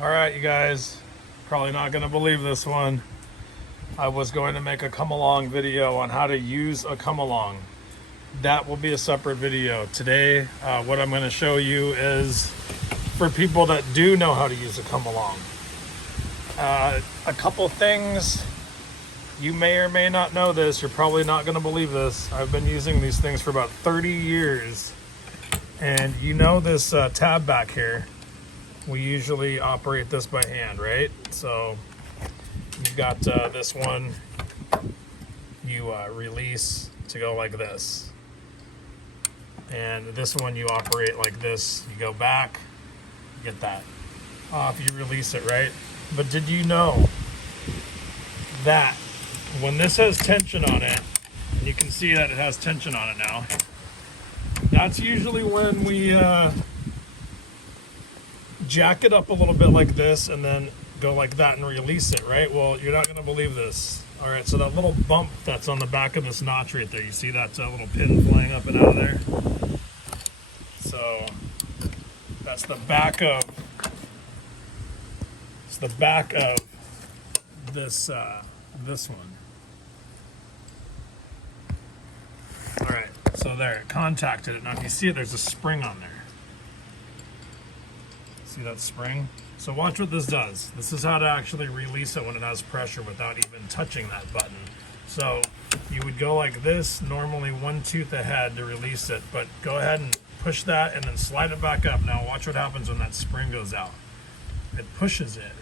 All right, you guys, probably not going to believe this one. I was going to make a come along video on how to use a come along. That will be a separate video. Today, what I'm going to show you is for people that do know how to use a come along. A couple things, you may or may not know this, you're probably not going to believe this. I've been using these things for about 30 years. And you know this tab back here, we usually operate this by hand, right? So you've got this one, you release to go like this. And this one you operate like this. You go back, get that off, you release it, right? But did you know that when this has tension on it, and you can see that it has tension on it now, that's usually when we jack it up a little bit like this and then go like that and release it, right? Well, you're not going to believe this. All right, so that little bump that's on the back of this notch right there, you see that little pin flying up and out of there? So that's the back of, this this one. All right, so there, it contacted it. Now if you see it, there's a spring on there. See that spring? So watch what this does. This is how to actually release it when it has pressure without even touching that button. So you would go like this, normally one tooth ahead to release it, but go ahead and push that and then slide it back up. Now watch what happens when that spring goes out. It pushes it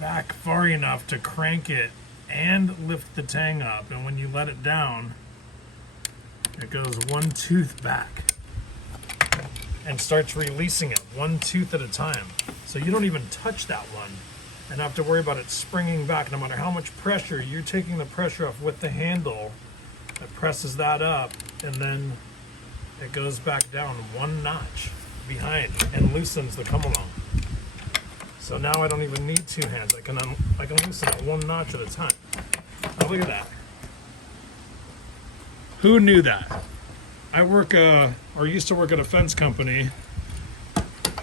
back far enough to crank it and lift the tang up, and when you let it down, it goes one tooth back and starts releasing it one tooth at a time. So you don't even touch that one and have to worry about it springing back. No matter how much pressure, you're taking the pressure off with the handle that presses that up, and then it goes back down one notch behind and loosens the come along. So now I don't even need two hands. I can loosen it one notch at a time. Now look at that. Who knew that? I used to work at a fence company,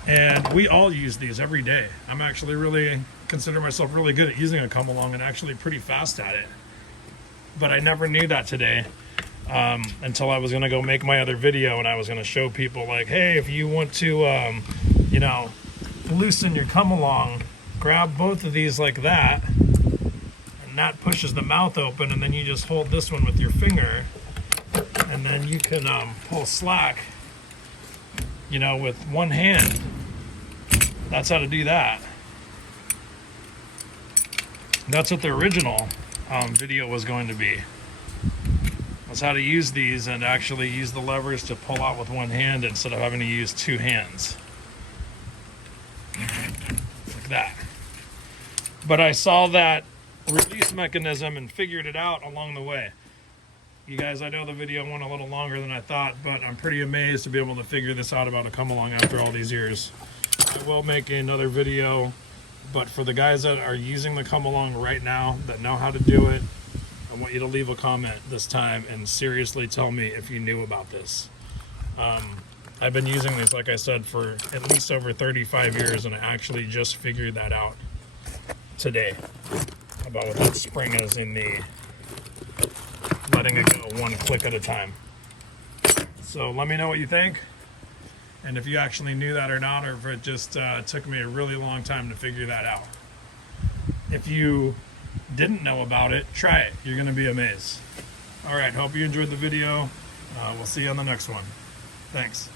and we all use these every day. I'm actually really consider myself really good at using a come along and actually pretty fast at it. But I never knew that today until I was going to go make my other video, and I was going to show people like, hey, if you want to, loosen your come along, grab both of these like that, and that pushes the mouth open, and then you just hold this one with your finger, and then you can pull slack, with one hand. That's how to do that. That's what the original video was going to be. That's how to use these and actually use the levers to pull out with one hand instead of having to use two hands. Like that. But I saw that release mechanism and figured it out along the way. You guys, I know the video went a little longer than I thought, but I'm pretty amazed to be able to figure this out about a come along after all these years. I will make another video, but for the guys that are using the come along right now, that know how to do it, I want you to leave a comment this time and seriously tell me if you knew about this. I've been using these, like I said, for at least over 35 years, and I actually just figured that out today about what that spring is in the letting it go one click at a time. So let me know what you think, and if you actually knew that or not, or if it just took me a really long time to figure that out. If you didn't know about it, try it. You're going to be amazed. All right, hope you enjoyed the video. We'll see you on the next one. Thanks.